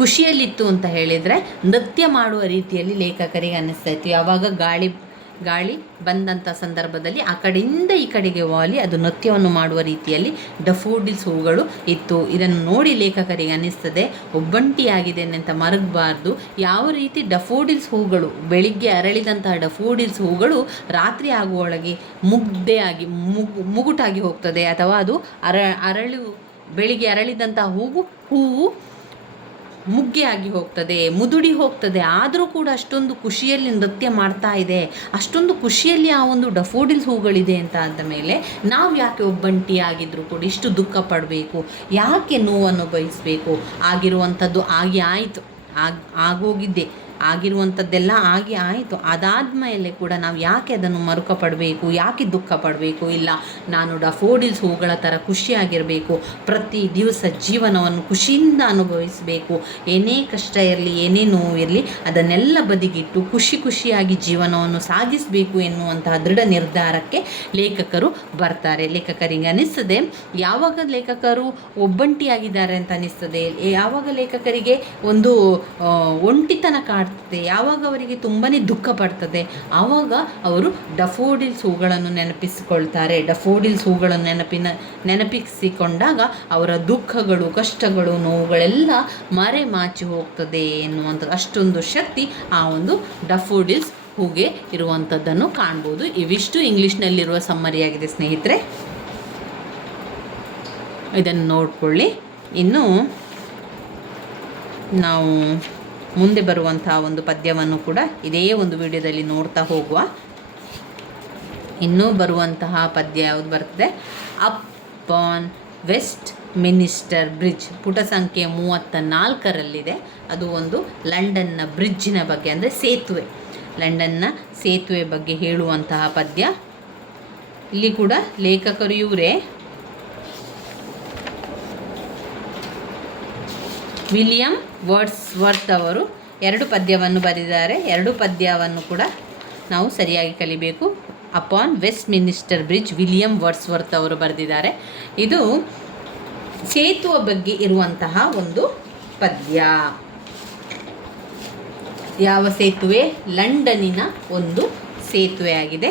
ಖುಷಿಯಲ್ಲಿತ್ತು ಅಂತ ಹೇಳಿದರೆ ನೃತ್ಯ ಮಾಡುವ ರೀತಿಯಲ್ಲಿ ಲೇಖಕರಿಗೆ ಅನ್ನಿಸ್ತಾ ಇತ್ತು. ಯಾವಾಗ ಗಾಳಿ ಬಂದಂಥ ಸಂದರ್ಭದಲ್ಲಿ ಆ ಕಡೆಯಿಂದ ಈ ಕಡೆಗೆ ವಾಲಿ ಅದು ನೃತ್ಯವನ್ನು ಮಾಡುವ ರೀತಿಯಲ್ಲಿ ಡಫೋಡಿಲ್ಸ್ ಹೂಗಳು ಇತ್ತು. ಇದನ್ನು ನೋಡಿ ಲೇಖಕರಿಗೆ ಅನ್ನಿಸ್ತದೆ ಒಬ್ಬಂಟಿಯಾಗಿದೆ ಅಂತ ಮರಗಬಾರ್ದು. ಯಾವ ರೀತಿ ಡಫೋಡಿಲ್ಸ್ ಹೂಗಳು ಬೆಳಿಗ್ಗೆ ಅರಳಿದಂತಹ ಡಫೋಡಿಲ್ಸ್ ಹೂಗಳು ರಾತ್ರಿ ಆಗುವೊಳಗೆ ಮುಗ್ದೆಯಾಗಿ ಮುಗುಟಾಗಿ ಹೋಗ್ತದೆ, ಅಥವಾ ಅದು ಬೆಳಿಗ್ಗೆ ಅರಳಿದಂತಹ ಹೂವು ಮುಗ್ಗೆ ಆಗಿ ಹೋಗ್ತದೆ, ಮುದುಡಿ ಹೋಗ್ತದೆ. ಆದರೂ ಕೂಡ ಅಷ್ಟೊಂದು ಖುಷಿಯಲ್ಲಿ ನೃತ್ಯ ಮಾಡ್ತಾ ಇದೆ, ಅಷ್ಟೊಂದು ಖುಷಿಯಲ್ಲಿ ಆ ಒಂದು ಡಫೋಡಿಲ್ಸ್ ಹೂಗಳಿದೆ ಅಂತ ಅಂದ ಮೇಲೆ ನಾವು ಯಾಕೆ ಒಬ್ಬಂಟಿಯಾಗಿದ್ದರೂ ಕೂಡ ಇಷ್ಟು ದುಃಖ ಪಡಬೇಕು, ಯಾಕೆ ನೋವನ್ನು ಬಯಸಬೇಕು? ಆಗಿರುವಂಥದ್ದು ಆಗೋಗಿದ್ದೆ, ಆಗಿರುವಂಥದ್ದೆಲ್ಲ ಆಯಿತು. ಅದಾದಮೇಲೆ ಕೂಡ ನಾವು ಯಾಕೆ ಅದನ್ನು ಮರುಕ ಪಡಬೇಕು, ಯಾಕೆ ದುಃಖ ಪಡಬೇಕು? ಇಲ್ಲ, ನಾನು ಡಫೋಡಿಲ್ಸ್ ಹೂಗಳ ಥರ ಖುಷಿಯಾಗಿರಬೇಕು, ಪ್ರತಿ ದಿವಸ ಜೀವನವನ್ನು ಖುಷಿಯಿಂದ ಅನುಭವಿಸಬೇಕು. ಏನೇ ಕಷ್ಟ ಇರಲಿ, ಏನೇ ನೋವಿರಲಿ, ಅದನ್ನೆಲ್ಲ ಬದಿಗಿಟ್ಟು ಖುಷಿಯಾಗಿ ಜೀವನವನ್ನು ಸಾಗಿಸಬೇಕು ಎನ್ನುವಂತಹ ದೃಢ ನಿರ್ಧಾರಕ್ಕೆ ಲೇಖಕರು ಬರ್ತಾರೆ. ಲೇಖಕರಿಗೆ ಅನಿಸ್ತದೆ, ಯಾವಾಗ ಲೇಖಕರು ಒಬ್ಬಂಟಿಯಾಗಿದ್ದಾರೆ ಅಂತ ಅನಿಸ್ತದೆ, ಯಾವಾಗ ಲೇಖಕರಿಗೆ ಒಂದು ಒಂಟಿತನ ಕಾಡ್ತದೆ, ಯಾವಾಗ ಅವರಿಗೆ ತುಂಬಾ ದುಃಖ ಪಡ್ತದೆ, ಆವಾಗ ಅವರು ಡಫೋಡಿಲ್ಸ್ ಹೂಗಳನ್ನು ನೆನಪಿಸಿಕೊಳ್ತಾರೆ. ಡಫೋಡಿಲ್ಸ್ ಹೂಗಳನ್ನು ನೆನಪಿಸಿಕೊಂಡಾಗ ಅವರ ದುಃಖಗಳು, ಕಷ್ಟಗಳು, ನೋವುಗಳೆಲ್ಲ ಮರೆಮಾಚಿ ಹೋಗ್ತದೆ ಎನ್ನುವಂಥದ್ದು. ಅಷ್ಟೊಂದು ಶಕ್ತಿ ಆ ಒಂದು ಡಫೋಡಿಲ್ಸ್ ಹೂಗೆ ಇರುವಂಥದ್ದನ್ನು ಕಾಣ್ಬೋದು. ಇವಿಷ್ಟು ಇಂಗ್ಲೀಷ್ನಲ್ಲಿರುವ ಸಮ್ಮರಿಯಾಗಿದೆ ಸ್ನೇಹಿತರೆ, ಇದನ್ನು ನೋಡಿಕೊಳ್ಳಿ. ಇನ್ನು ನಾವು ಮುಂದೆ ಬರುವಂತಹ ಒಂದು ಪದ್ಯವನ್ನು ಕೂಡ ಇದೇ ಒಂದು ವಿಡಿಯೋದಲ್ಲಿ ನೋಡ್ತಾ ಹೋಗುವ. ಇನ್ನೂ ಬರುವಂತಹ ಪದ್ಯ ಯಾವುದು ಬರ್ತದೆ, ಅಪಾನ್ ವೆಸ್ಟ್ ಮಿನಿಸ್ಟರ್ ಬ್ರಿಡ್ಜ್, ಪುಟ ಸಂಖ್ಯೆ 34ರಲ್ಲಿದೆ. ಅದು ಒಂದು ಲಂಡನ್ನ ಬ್ರಿಡ್ಜಿನ ಬಗ್ಗೆ, ಅಂದರೆ ಸೇತುವೆ, ಲಂಡನ್ನ ಸೇತುವೆ ಬಗ್ಗೆ ಹೇಳುವಂತಹ ಪದ್ಯ. ಇಲ್ಲಿ ಕೂಡ ಲೇಖಕರು ಇವರೇ, ವಿಲಿಯಂ ವರ್ಡ್ಸ್ವರ್ತ್ ಅವರು 2 ಪದ್ಯವನ್ನು ಬರೆದಿದ್ದಾರೆ. 2 ಪದ್ಯವನ್ನು ಕೂಡ ನಾವು ಸರಿಯಾಗಿ ಕಲಿಬೇಕು. Upon Westminster Bridge William Wordsworth ಅವರು ಬರೆದಿದ್ದಾರೆ. ಇದು ಸೇತುವೆ ಬಗ್ಗೆ ಇರುವಂತಹ ಒಂದು ಪದ್ಯ. ಯಾವ ಸೇತುವೆ? ಲಂಡನ್ನಿನ ಒಂದು ಸೇತುವೆ ಆಗಿದೆ.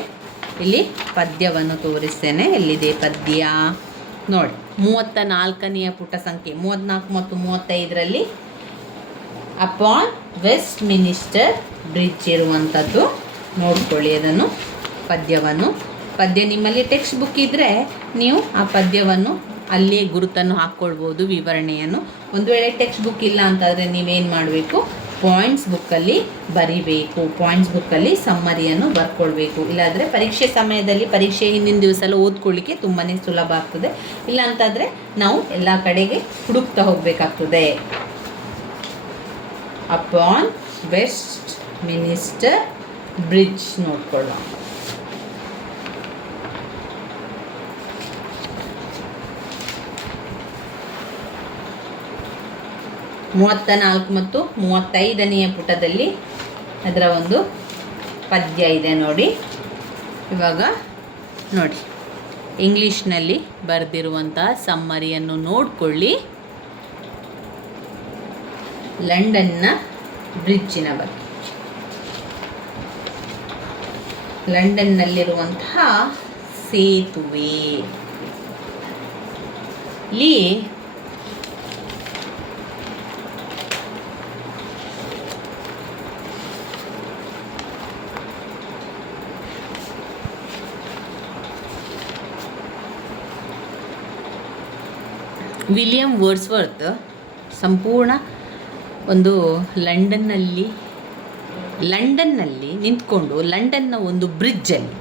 ಇಲ್ಲಿ ಪದ್ಯವನ್ನು ತೋರಿಸ್ತೇನೆ. ಎಲ್ಲಿದೆ ಪದ್ಯ ನೋಡಿ, 34ನೇ ಪುಟ ಸಂಖ್ಯೆ 34 ಮತ್ತು 35ರಲ್ಲಿ ಅಪಾನ್ ವೆಸ್ಟ್ ಮಿನಿಸ್ಟರ್ ಬ್ರಿಡ್ಜ್ ಇರುವಂಥದ್ದು. ನೋಡ್ಕೊಳ್ಳಿ ಅದನ್ನು, ಪದ್ಯ ನಿಮ್ಮಲ್ಲಿ ಟೆಕ್ಸ್ಟ್ ಬುಕ್ ಇದ್ದರೆ ನೀವು ಆ ಪದ್ಯವನ್ನು ಅಲ್ಲೇ ಗುರುತನ್ನು ಹಾಕ್ಕೊಳ್ಬೋದು, ವಿವರಣೆಯನ್ನು. ಒಂದು ವೇಳೆ ಟೆಕ್ಸ್ಟ್ ಬುಕ್ ಇಲ್ಲ ಅಂತಾದರೆ ನೀವೇನು ಮಾಡಬೇಕು, ಪಾಯಿಂಟ್ಸ್ ಬುಕ್ಕಲ್ಲಿ ಬರಿಬೇಕು, ಪಾಯಿಂಟ್ಸ್ ಬುಕ್ಕಲ್ಲಿ ಸಮ್ಮರಿಯನ್ನು ಬರ್ಕೊಳ್ಬೇಕು. ಇಲ್ಲಾಂದರೆ ಪರೀಕ್ಷೆ ಸಮಯದಲ್ಲಿ, ಪರೀಕ್ಷೆ ಹಿಂದಿನ ದಿವಸ ಎಲ್ಲ ಓದ್ಕೊಳ್ಳಿಕ್ಕೆ ತುಂಬಾ ಸುಲಭ ಆಗ್ತದೆ. ಇಲ್ಲ ಅಂತಾದರೆ ನಾವು ಎಲ್ಲ ಕಡೆಗೆ ಹುಡುಕ್ತಾ ಹೋಗಬೇಕಾಗ್ತದೆ. ಅಪಾನ್ ವೆಸ್ಟ್ ಮಿನಿಸ್ಟರ್ ಬ್ರಿಡ್ಜ್ ನೋಡ್ಕೊಳ್ಳೋಣ. ಮೂವತ್ತ 34 ಮತ್ತು 35ನೇ ಪುಟದಲ್ಲಿ ಅದರ ಒಂದು ಪದ್ಯ ಇದೆ ನೋಡಿ. ಇವಾಗ ನೋಡಿ, ಇಂಗ್ಲೀಷ್ನಲ್ಲಿ ಬರೆದಿರುವಂತಹ ಸಮ್ಮರಿಯನ್ನು ನೋಡಿಕೊಳ್ಳಿ. ಲಂಡನ್ನ ಬ್ರಿಡ್ಜಿನ ಬಗ್ಗೆ, ಲಂಡನ್ನಲ್ಲಿರುವಂತಹ ಸೇತುವೆ. ಇಲ್ಲಿ ವಿಲಿಯಂ ವರ್ಡ್ಸ್ವರ್ತ್ ಸಂಪೂರ್ಣ ಒಂದು ಲಂಡನ್ನಲ್ಲಿ ನಿಂತ್ಕೊಂಡು, ಲಂಡನ್ನ ಒಂದು ಬ್ರಿಡ್ಜಲ್ಲಿ,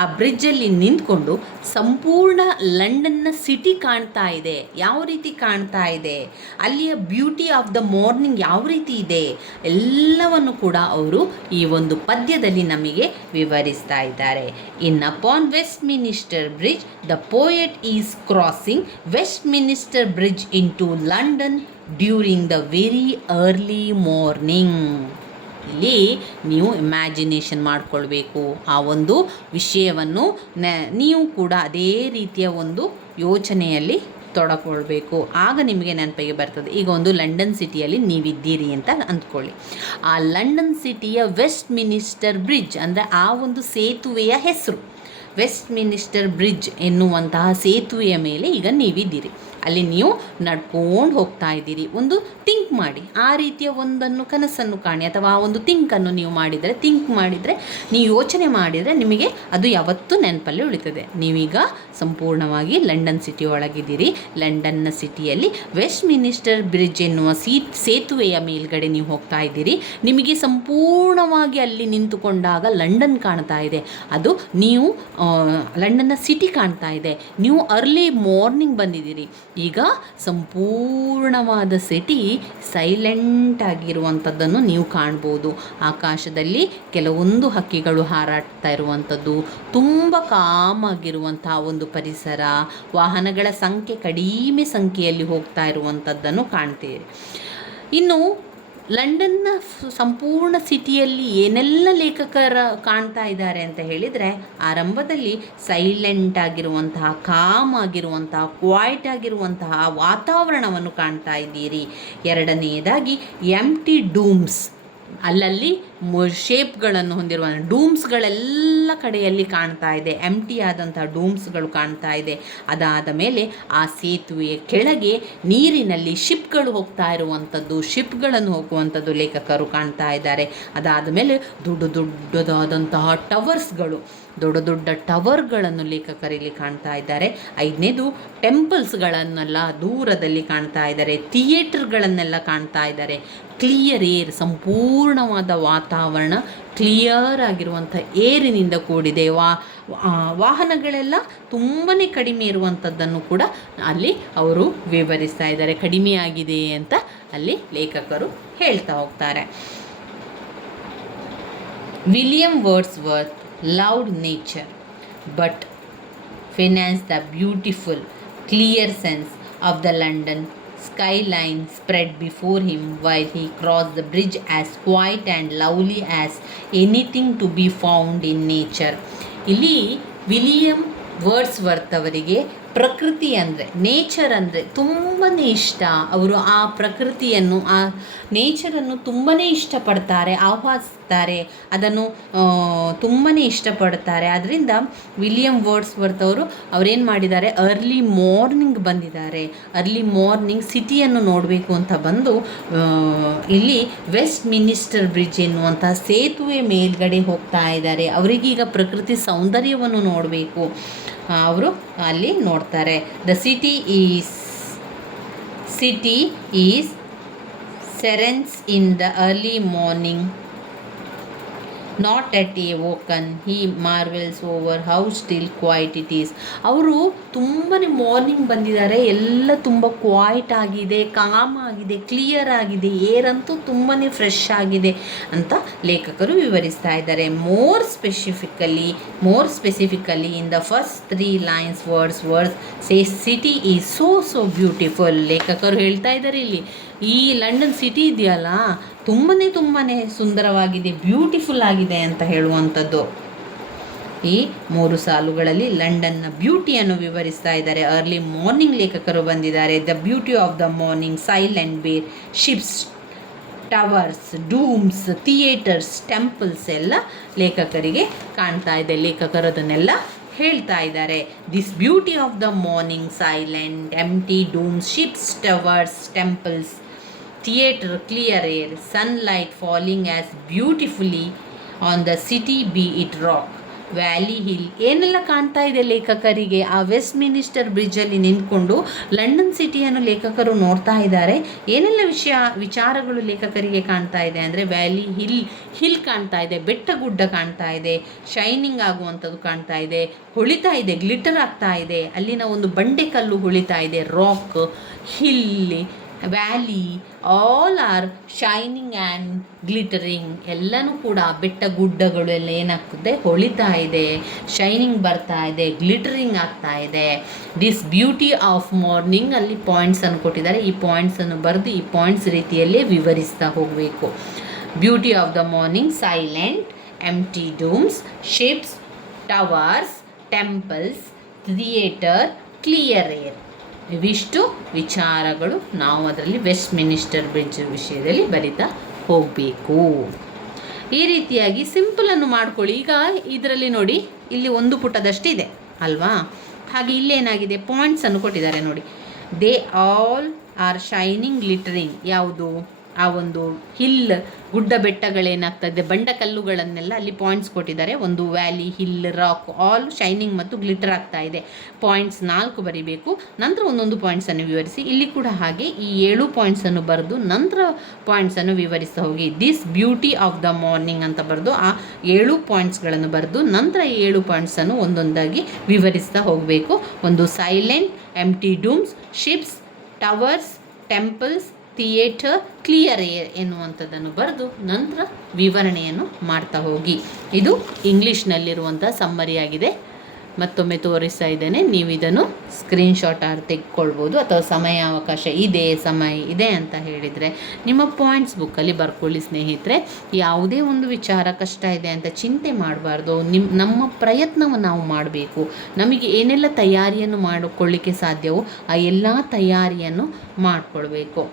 ಆ ಬ್ರಿಡ್ಜಲ್ಲಿ ನಿಂತ್ಕೊಂಡು ಸಂಪೂರ್ಣ ಲಂಡನ್ನ ಸಿಟಿ ಕಾಣ್ತಾ ಇದೆ. ಯಾವ ರೀತಿ ಕಾಣ್ತಾ ಇದೆ, ಅಲ್ಲಿಯ ಬ್ಯೂಟಿ ಆಫ್ ದ ಮಾರ್ನಿಂಗ್ ಯಾವ ರೀತಿ ಇದೆ, ಎಲ್ಲವನ್ನು ಕೂಡ ಅವರು ಈ ಒಂದು ಪದ್ಯದಲ್ಲಿ ನಮಗೆ ವಿವರಿಸ್ತಾ ಇದ್ದಾರೆ. In upon Westminster bridge the poet is crossing Westminster bridge into London during the very early morning. ಇಲ್ಲಿ ನೀವು ಇಮ್ಯಾಜಿನೇಷನ್ ಮಾಡಿಕೊಳ್ಬೇಕು ಆ ಒಂದು ವಿಷಯವನ್ನು. ನೀವು ಕೂಡ ಅದೇ ರೀತಿಯ ಒಂದು ಯೋಚನೆಯಲ್ಲಿ ತೊಡಕೊಳ್ಬೇಕು. ಆಗ ನಿಮಗೆ ನೆನಪಿಗೆ ಬರ್ತದೆ. ಈಗ ಒಂದು ಲಂಡನ್ ಸಿಟಿಯಲ್ಲಿ ನೀವಿದ್ದೀರಿ ಅಂತ ಅಂದ್ಕೊಳ್ಳಿ. ಆ ಲಂಡನ್ ಸಿಟಿಯ ವೆಸ್ಟ್ ಮಿನಿಸ್ಟರ್ ಬ್ರಿಡ್ಜ್ ಅಂದರೆ ಆ ಒಂದು ಸೇತುವೆಯ ಹೆಸರು ವೆಸ್ಟ್ ಮಿನಿಸ್ಟರ್ ಬ್ರಿಡ್ಜ್ ಎನ್ನುವಂತಹ ಸೇತುವೆಯ ಮೇಲೆ ಈಗ ನೀವಿದ್ದೀರಿ. ಅಲ್ಲಿ ನೀವು ನಡ್ಕೊಂಡು ಹೋಗ್ತಾ ಇದ್ದೀರಿ. ಒಂದು ಥಿಂಕ್ ಮಾಡಿ, ಆ ರೀತಿಯ ಒಂದನ್ನು ಕನಸನ್ನು ಕಾಣಿ, ಅಥವಾ ಆ ಒಂದು ಥಿಂಕ್ ಮಾಡಿದರೆ, ನೀವು ಯೋಚನೆ ಮಾಡಿದರೆ ನಿಮಗೆ ಅದು ಯಾವತ್ತೂ ನೆನಪಲ್ಲಿ ಉಳಿತದೆ. ನೀವೀಗ ಸಂಪೂರ್ಣವಾಗಿ ಲಂಡನ್ ಸಿಟಿ ಒಳಗಿದ್ದೀರಿ. ಲಂಡನ್ನ ಸಿಟಿಯಲ್ಲಿ ವೆಸ್ಟ್ ಮಿನಿಸ್ಟರ್ ಬ್ರಿಡ್ಜ್ ಎನ್ನುವ ಸೇತುವೆಯ ಮೇಲ್ಗಡೆ ನೀವು ಹೋಗ್ತಾ ಇದ್ದೀರಿ. ನಿಮಗೆ ಸಂಪೂರ್ಣವಾಗಿ ಅಲ್ಲಿ ನಿಂತುಕೊಂಡಾಗ ಲಂಡನ್ ಕಾಣ್ತಾ ಇದೆ. ಅದು ನೀವು ಲಂಡನ್ನ ಸಿಟಿ ಕಾಣ್ತಾ ಇದೆ. ನೀವು ಅರ್ಲಿ ಮಾರ್ನಿಂಗ್ ಬಂದಿದ್ದೀರಿ. ಈಗ ಸಂಪೂರ್ಣವಾದ ಸಿಟಿ ಸೈಲೆಂಟ್ ಆಗಿರುವಂಥದ್ದನ್ನು ನೀವು ಕಾಣ್ಬೋದು. ಆಕಾಶದಲ್ಲಿ ಕೆಲವೊಂದು ಹಕ್ಕಿಗಳು ಹಾರಾಡ್ತಾ ಇರುವಂಥದ್ದು, ತುಂಬ ಕಾಮಾಗಿರುವಂತಹ ಒಂದು ಪರಿಸರ, ವಾಹನಗಳ ಸಂಖ್ಯೆ ಕಡಿಮೆ ಸಂಖ್ಯೆಯಲ್ಲಿ ಹೋಗ್ತಾ ಇರುವಂಥದ್ದನ್ನು ಕಾಣ್ತೀರಿ. ಇನ್ನು ಲಂಡನ್ನ ಸಂಪೂರ್ಣ ಸಿಟಿಯಲ್ಲಿ ಏನೆಲ್ಲ ಲೇಖಕರ ಕಾಣ್ತಾ ಇದ್ದಾರೆ ಅಂತ ಹೇಳಿದರೆ, ಆರಂಭದಲ್ಲಿ ಸೈಲೆಂಟ್ ಆಗಿರುವಂತಹ, ಕಾಮ್ ಆಗಿರುವಂತಹ, ಕ್ವಾಯ್ಟ್ ಆಗಿರುವಂತಹ ವಾತಾವರಣವನ್ನು ಕಾಣ್ತಾ ಇದ್ದೀರಿ. ಎರಡನೆಯದಾಗಿ ಎಂಟಿ ಡೂಮ್ಸ್, ಅಲ್ಲಲ್ಲಿ ಶೇಪ್ಗಳನ್ನು ಹೊಂದಿರುವ ಡೂಮ್ಸ್ಗಳೆಲ್ಲ ಕಡೆಯಲ್ಲಿ ಕಾಣ್ತಾ ಇದೆ. ಎಂಟಿ ಆದಂತಹ ಡೂಮ್ಸ್ಗಳು ಕಾಣ್ತಾ ಇದೆ. ಅದಾದ ಮೇಲೆ ಆ ಸೇತುವೆಯ ಕೆಳಗೆ ನೀರಿನಲ್ಲಿ ಶಿಪ್ಗಳು ಹೋಗ್ತಾ ಇರುವಂಥದ್ದು, ಶಿಪ್ಗಳನ್ನು ಹೋಗುವಂಥದ್ದು ಲೇಖಕರು ಕಾಣ್ತಾ ಇದ್ದಾರೆ. ಅದಾದ ಮೇಲೆ ದೊಡ್ಡದಾದಂತಹ ಟವರ್ಸ್ಗಳು, ದೊಡ್ಡ ದೊಡ್ಡ ಟವರ್ಗಳನ್ನು ಲೇಖಕರಲ್ಲಿ ಕಾಣ್ತಾ ಇದ್ದಾರೆ. ಐದನೇದು ಟೆಂಪಲ್ಸ್ಗಳನ್ನೆಲ್ಲ ದೂರದಲ್ಲಿ ಕಾಣ್ತಾ ಇದ್ದಾರೆ. ಥಿಯೇಟರ್ಗಳನ್ನೆಲ್ಲ ಕಾಣ್ತಾ ಇದ್ದಾರೆ. ಕ್ಲಿಯರ್ ಏರ್, ಸಂಪೂರ್ಣವಾದ ವಾತಾವರಣ ಕ್ಲಿಯರ್ ಆಗಿರುವಂಥ ಏರಿನಿಂದ ಕೂಡಿದೆ. ವಾಹನಗಳೆಲ್ಲ ತುಂಬಾ ಕಡಿಮೆ ಇರುವಂಥದ್ದನ್ನು ಕೂಡ ಅಲ್ಲಿ ಅವರು ವಿವರಿಸ್ತಾ ಇದ್ದಾರೆ. ಕಡಿಮೆಯಾಗಿದೆ ಅಂತ ಅಲ್ಲಿ ಲೇಖಕರು ಹೇಳ್ತಾ ಹೋಗ್ತಾರೆ. William Wordsworth loved nature but financed the beautiful clear sense of the London skyline spread before him while he crossed the bridge as quiet and lovely as anything to be found in nature. ಇಲ್ಲಿ William Wordsworth ಅವರಿಗೆ ಪ್ರಕೃತಿ ಅಂದರೆ, nature ಅಂದರೆ ತುಂಬಾ ಇಷ್ಟ. ಅವರು ಆ ಪ್ರಕೃತಿಯನ್ನು, ಆ ನೇಚರನ್ನು ತುಂಬಾ ಇಷ್ಟಪಡ್ತಾರೆ, ಆಹ್ವಾನಿಸ್ತಾರೆ, ಅದನ್ನು ತುಂಬಾ ಇಷ್ಟಪಡ್ತಾರೆ. ಅದರಿಂದ ವಿಲಿಯಂ ವರ್ಡ್ಸ್ವರ್ತ್ ಅವರೇನು ಮಾಡಿದ್ದಾರೆ, ಅರ್ಲಿ ಮಾರ್ನಿಂಗ್ ಬಂದಿದ್ದಾರೆ. ಅರ್ಲಿ ಮಾರ್ನಿಂಗ್ ಸಿಟಿಯನ್ನು ನೋಡಬೇಕು ಅಂತ ಬಂದು ಇಲ್ಲಿ ವೆಸ್ಟ್ ಮಿನಿಸ್ಟರ್ ಬ್ರಿಡ್ಜ್ ಎನ್ನುವಂಥ ಸೇತುವೆ ಮೇಲ್ಗಡೆ ಹೋಗ್ತಾ ಇದ್ದಾರೆ. ಅವರಿಗೀಗ ಪ್ರಕೃತಿ ಸೌಂದರ್ಯವನ್ನು ನೋಡಬೇಕು, ಅವರು ಅಲ್ಲಿ ನೋಡ್ತಾರೆ. The city is serene in the early morning not yet awoken he marvels over how still quiet it is. ಅವರು ತುಂಬಾ ಮಾರ್ನಿಂಗ್ ಬಂದಿದ್ದಾರೆ, ಎಲ್ಲ ತುಂಬ ಕ್ವಾಯ್ಟ್ ಆಗಿದೆ, ಕಾಮ್ ಆಗಿದೆ, ಕ್ಲಿಯರ್ ಆಗಿದೆ, ಏರ್ ಅಂತೂ ತುಂಬಾ ಫ್ರೆಶ್ ಆಗಿದೆ ಅಂತ ಲೇಖಕರು ವಿವರಿಸ್ತಾ ಇದ್ದಾರೆ. More specifically in the first 3 lines words say city is so beautiful. ಲೇಖಕರು ಹೇಳ್ತಾ ಇದ್ದಾರೆ ಇಲ್ಲಿ, ಈ ಲಂಡನ್ ಸಿಟಿ ಇದೆಯಲ್ಲ ತುಂಬಾ ಸುಂದರವಾಗಿದೆ, ಬ್ಯೂಟಿಫುಲ್ ಆಗಿದೆ ಅಂತ ಹೇಳುವಂಥದ್ದು. ಈ 3 ಸಾಲುಗಳಲ್ಲಿ ಲಂಡನ್ನ ಬ್ಯೂಟಿಯನ್ನು ವಿವರಿಸ್ತಾ ಇದ್ದಾರೆ. ಅರ್ಲಿ ಮಾರ್ನಿಂಗ್ ಲೇಖಕರು ಬಂದಿದ್ದಾರೆ. The beauty of the morning, silent bare, ships, towers, domes, theatres, temples ಎಲ್ಲ ಲೇಖಕರಿಗೆ ಕಾಣ್ತಾ ಇದೆ. ಲೇಖಕರು ಅದನ್ನೆಲ್ಲ ಹೇಳ್ತಾ ಇದ್ದಾರೆ. This beauty of the morning, silent, empty domes, ships, towers, temples, theatre, clear air, sunlight falling as beautifully on the city, be it rock, valley hill. ಏನೆಲ್ಲ ಕಾಣ್ತಾ ಇದೆ ಲೇಖಕರಿಗೆ? ಆ ವೆಸ್ಟ್ ಮಿನಿಸ್ಟರ್ ಬ್ರಿಡ್ಜಲ್ಲಿ ನಿಂತ್ಕೊಂಡು ಲಂಡನ್ ಸಿಟಿಯನ್ನು ಲೇಖಕರು ನೋಡ್ತಾ ಇದ್ದಾರೆ. ಏನೆಲ್ಲ ವಿಚಾರಗಳು ಲೇಖಕರಿಗೆ ಕಾಣ್ತಾ ಇದೆ ಅಂದರೆ ವ್ಯಾಲಿ ಹಿಲ್ ಕಾಣ್ತಾ ಇದೆ, ಬೆಟ್ಟ ಗುಡ್ಡ ಕಾಣ್ತಾ ಇದೆ, ಶೈನಿಂಗ್ ಆಗುವಂಥದ್ದು ಕಾಣ್ತಾ ಇದೆ, ಹೊಳಿತಾ ಇದೆ, ಗ್ಲಿಟರ್ ಆಗ್ತಾ ಇದೆ, ಅಲ್ಲಿನ ಒಂದು ಬಂಡೆಕಲ್ಲು ಹೊಳಿತಾ ಇದೆ, rock, hill, valley, all are shining and glittering. ಎಲ್ಲನೂ ಕೂಡ ಬೆಟ್ಟ ಗುಡ್ಡಗಳು ಎಲ್ಲ ಏನಾಗ್ತದೆ, ಹೊಳಿತಾ ಇದೆ, ಶೈನಿಂಗ್ ಬರ್ತಾ ಇದೆ, ಗ್ಲಿಟರಿಂಗ್ ಆಗ್ತಾ ಇದೆ. ದಿಸ್ ಬ್ಯೂಟಿ ಆಫ್ ಮಾರ್ನಿಂಗ್ ಅಲ್ಲಿ ಪಾಯಿಂಟ್ಸನ್ನು ಕೊಟ್ಟಿದ್ದಾರೆ. ಈ ಪಾಯಿಂಟ್ಸನ್ನು ಬರೆದು ಈ ಪಾಯಿಂಟ್ಸ್ ರೀತಿಯಲ್ಲೇ ವಿವರಿಸ್ತಾ ಹೋಗಬೇಕು. Beauty of the morning: silent, empty domes, ships, towers, temples, theatre, clear air. ಇವಿಷ್ಟು ವಿಚಾರಗಳು ನಾವು ಅದರಲ್ಲಿ ವೆಸ್ಟ್ ಮಿನಿಸ್ಟರ್ ಬ್ರಿಡ್ಜ್ ವಿಷಯದಲ್ಲಿ ಬರಿತಾ ಹೋಗಬೇಕು. ಈ ರೀತಿಯಾಗಿ ಸಿಂಪಲನ್ನು ಮಾಡ್ಕೊಳ್ಳಿ. ಈಗ ಇದರಲ್ಲಿ ನೋಡಿ, ಇಲ್ಲಿ ಒಂದು ಪುಟದಷ್ಟಿದೆ ಅಲ್ವಾ? ಹಾಗೆ ಇಲ್ಲೇನಾಗಿದೆ, ಪಾಯಿಂಟ್ಸನ್ನು ಕೊಟ್ಟಿದ್ದಾರೆ ನೋಡಿ. They all are shining, glittering. ಯಾವುದು? ಆ ಒಂದು ಹಿಲ್, ಗುಡ್ಡ ಬೆಟ್ಟಗಳೇನಾಗ್ತದೆ, ಬಂಡಕಲ್ಲುಗಳನ್ನೆಲ್ಲ ಅಲ್ಲಿ ಪಾಯಿಂಟ್ಸ್ ಕೊಟ್ಟಿದ್ದಾರೆ. ಒಂದು valley, hill, rock, all shining ಮತ್ತು ಗ್ಲಿಟರ್ ಆಗ್ತಾ ಇದೆ. ಪಾಯಿಂಟ್ಸ್ 4 ಬರಿಬೇಕು. ನಂತರ ಒಂದೊಂದು ಪಾಯಿಂಟ್ಸನ್ನು ವಿವರಿಸಿ. ಇಲ್ಲಿ ಕೂಡ ಹಾಗೆ ಈ 7 ಪಾಯಿಂಟ್ಸನ್ನು ಬರೆದು ನಂತರ ಪಾಯಿಂಟ್ಸನ್ನು ವಿವರಿಸ್ತಾ ಹೋಗಿ. This beauty of the morning ಅಂತ ಬರೆದು ಆ 7 ಪಾಯಿಂಟ್ಸ್ಗಳನ್ನು ಬರೆದು ನಂತರ 7 ಪಾಯಿಂಟ್ಸನ್ನು ಒಂದೊಂದಾಗಿ ವಿವರಿಸ್ತಾ ಹೋಗಬೇಕು. ಒಂದು silent, empty domes, ships, towers, temples, theatre, clear air ಎನ್ನುವಂಥದ್ದನ್ನು ಬರೆದು ನಂತರ ವಿವರಣೆಯನ್ನು ಮಾಡ್ತಾ ಹೋಗಿ. ಇದು ಇಂಗ್ಲೀಷ್ನಲ್ಲಿರುವಂಥ ಸಮ್ಮರಿಯಾಗಿದೆ. ಮತ್ತೊಮ್ಮೆ ತೋರಿಸ್ತಾ ಇದ್ದೇನೆ. ನೀವು ಇದನ್ನು ಸ್ಕ್ರೀನ್ಶಾಟ್ ತೆಗೆದುಕೊಳ್ಬೋದು, ಅಥವಾ ಸಮಯಾವಕಾಶ ಸಮಯ ಇದೆ ಅಂತ ಹೇಳಿದರೆ ನಿಮ್ಮ ಪಾಯಿಂಟ್ಸ್ ಬುಕ್ಕಲ್ಲಿ ಬರ್ಕೊಳ್ಳಿ ಸ್ನೇಹಿತರೆ. ಯಾವುದೇ ಒಂದು ವಿಚಾರ ಕಷ್ಟ ಇದೆ ಅಂತ ಚಿಂತೆ ಮಾಡಬಾರ್ದು. ನಮ್ಮ ಪ್ರಯತ್ನವನ್ನು ನಾವು ಮಾಡಬೇಕು. ನಮಗೆ ಏನೆಲ್ಲ ತಯಾರಿಯನ್ನು ಮಾಡಿಕೊಳ್ಳಿಕ್ಕೆ ಸಾಧ್ಯವೋ ಆ ಎಲ್ಲ ತಯಾರಿಯನ್ನು ಮಾಡಿಕೊಳ್ಬೇಕು.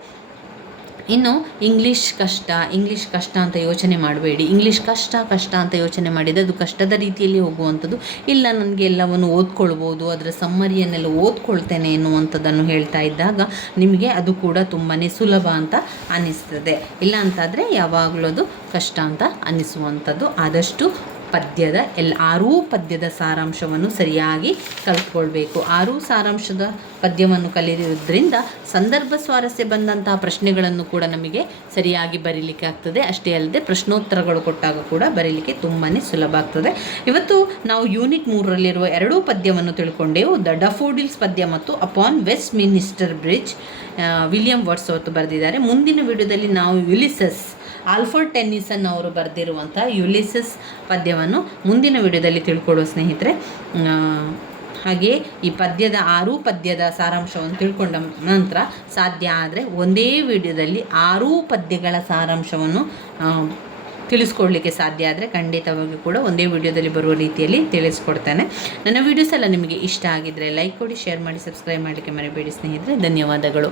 ಇನ್ನು ಇಂಗ್ಲೀಷ್ ಕಷ್ಟ ಅಂತ ಯೋಚನೆ ಮಾಡಬೇಡಿ. ಇಂಗ್ಲೀಷ್ ಕಷ್ಟ ಅಂತ ಯೋಚನೆ ಮಾಡಿದರೆ ಅದು ಕಷ್ಟದ ರೀತಿಯಲ್ಲಿ ಹೋಗುವಂಥದ್ದು. ಇಲ್ಲ, ನನಗೆ ಎಲ್ಲವನ್ನು ಓದ್ಕೊಳ್ಬೋದು, ಅದರ ಸಮ್ಮರಿಯನ್ನೆಲ್ಲ ಓದ್ಕೊಳ್ತೇನೆ ಎನ್ನುವಂಥದ್ದನ್ನು ಹೇಳ್ತಾ ಇದ್ದಾಗ ನಿಮಗೆ ಅದು ಕೂಡ ತುಂಬಾ ಸುಲಭ ಅಂತ ಅನ್ನಿಸ್ತದೆ. ಇಲ್ಲ ಅಂತಾದರೆ ಯಾವಾಗಲೂ ಅದು ಕಷ್ಟ ಅಂತ ಅನ್ನಿಸುವಂಥದ್ದು. ಆದಷ್ಟು ಪದ್ಯದ 6 ಪದ್ಯದ ಸಾರಾಂಶವನ್ನು ಸರಿಯಾಗಿ ಕಲ್ತ್ಕೊಳ್ಬೇಕು. 6 ಸಾರಾಂಶದ ಪದ್ಯವನ್ನು ಕಲಿಯೋದ್ರಿಂದ ಸಂದರ್ಭ ಸ್ವಾರಸ್ಯ ಬಂದಂತಹ ಪ್ರಶ್ನೆಗಳನ್ನು ಕೂಡ ನಮಗೆ ಸರಿಯಾಗಿ ಬರೀಲಿಕ್ಕೆ ಆಗ್ತದೆ. ಅಷ್ಟೇ ಅಲ್ಲದೆ ಪ್ರಶ್ನೋತ್ತರಗಳು ಕೊಟ್ಟಾಗ ಕೂಡ ಬರೀಲಿಕ್ಕೆ ತುಂಬಾ ಸುಲಭ ಆಗ್ತದೆ. ಇವತ್ತು ನಾವು ಯೂನಿಟ್ 3ರಲ್ಲಿರುವ 2 ಪದ್ಯವನ್ನು ತಿಳ್ಕೊಂಡೆವು. ದ ಡಫೋಡಿಲ್ಸ್ ಪದ್ಯ ಮತ್ತು upon Westminster Bridge, William Wordsworth ಬರೆದಿದ್ದಾರೆ. ಮುಂದಿನ ವಿಡಿಯೋದಲ್ಲಿ ನಾವು ಯುಲಿಸಸ್, ಆಲ್ಫರ್ಡ್ ಟೆನ್ನಿಸನ್ ಅವರು ಬರೆದಿರುವಂಥ ಯುಲಿಸಸ್ ಪದ್ಯವನ್ನು ಮುಂದಿನ ವಿಡಿಯೋದಲ್ಲಿ ತಿಳ್ಕೊಳ್ಳೋ ಸ್ನೇಹಿತರೆ. ಹಾಗೆ ಈ 6 ಪದ್ಯದ ಸಾರಾಂಶವನ್ನು ತಿಳ್ಕೊಂಡ ನಂತರ ಸಾಧ್ಯ ಆದರೆ ಒಂದೇ ವಿಡಿಯೋದಲ್ಲಿ 6 ಪದ್ಯಗಳ ಸಾರಾಂಶವನ್ನು ತಿಳಿಸ್ಕೊಡ್ಲಿಕ್ಕೆ ಸಾಧ್ಯ ಆದರೆ ಖಂಡಿತವಾಗಿ ಕೂಡ ಒಂದೇ ವಿಡಿಯೋದಲ್ಲಿ ಬರುವ ರೀತಿಯಲ್ಲಿ ತಿಳಿಸ್ಕೊಡ್ತೇನೆ. ನನ್ನ ವಿಡಿಯೋಸ್ ಎಲ್ಲ ನಿಮಗೆ ಇಷ್ಟ ಆಗಿದ್ದರೆ ಲೈಕ್ ಕೊಡಿ, ಶೇರ್ ಮಾಡಿ, ಸಬ್ಸ್ಕ್ರೈಬ್ ಮಾಡಲಿಕ್ಕೆ ಮರಿಬೇಡಿ ಸ್ನೇಹಿತರೆ. ಧನ್ಯವಾದಗಳು.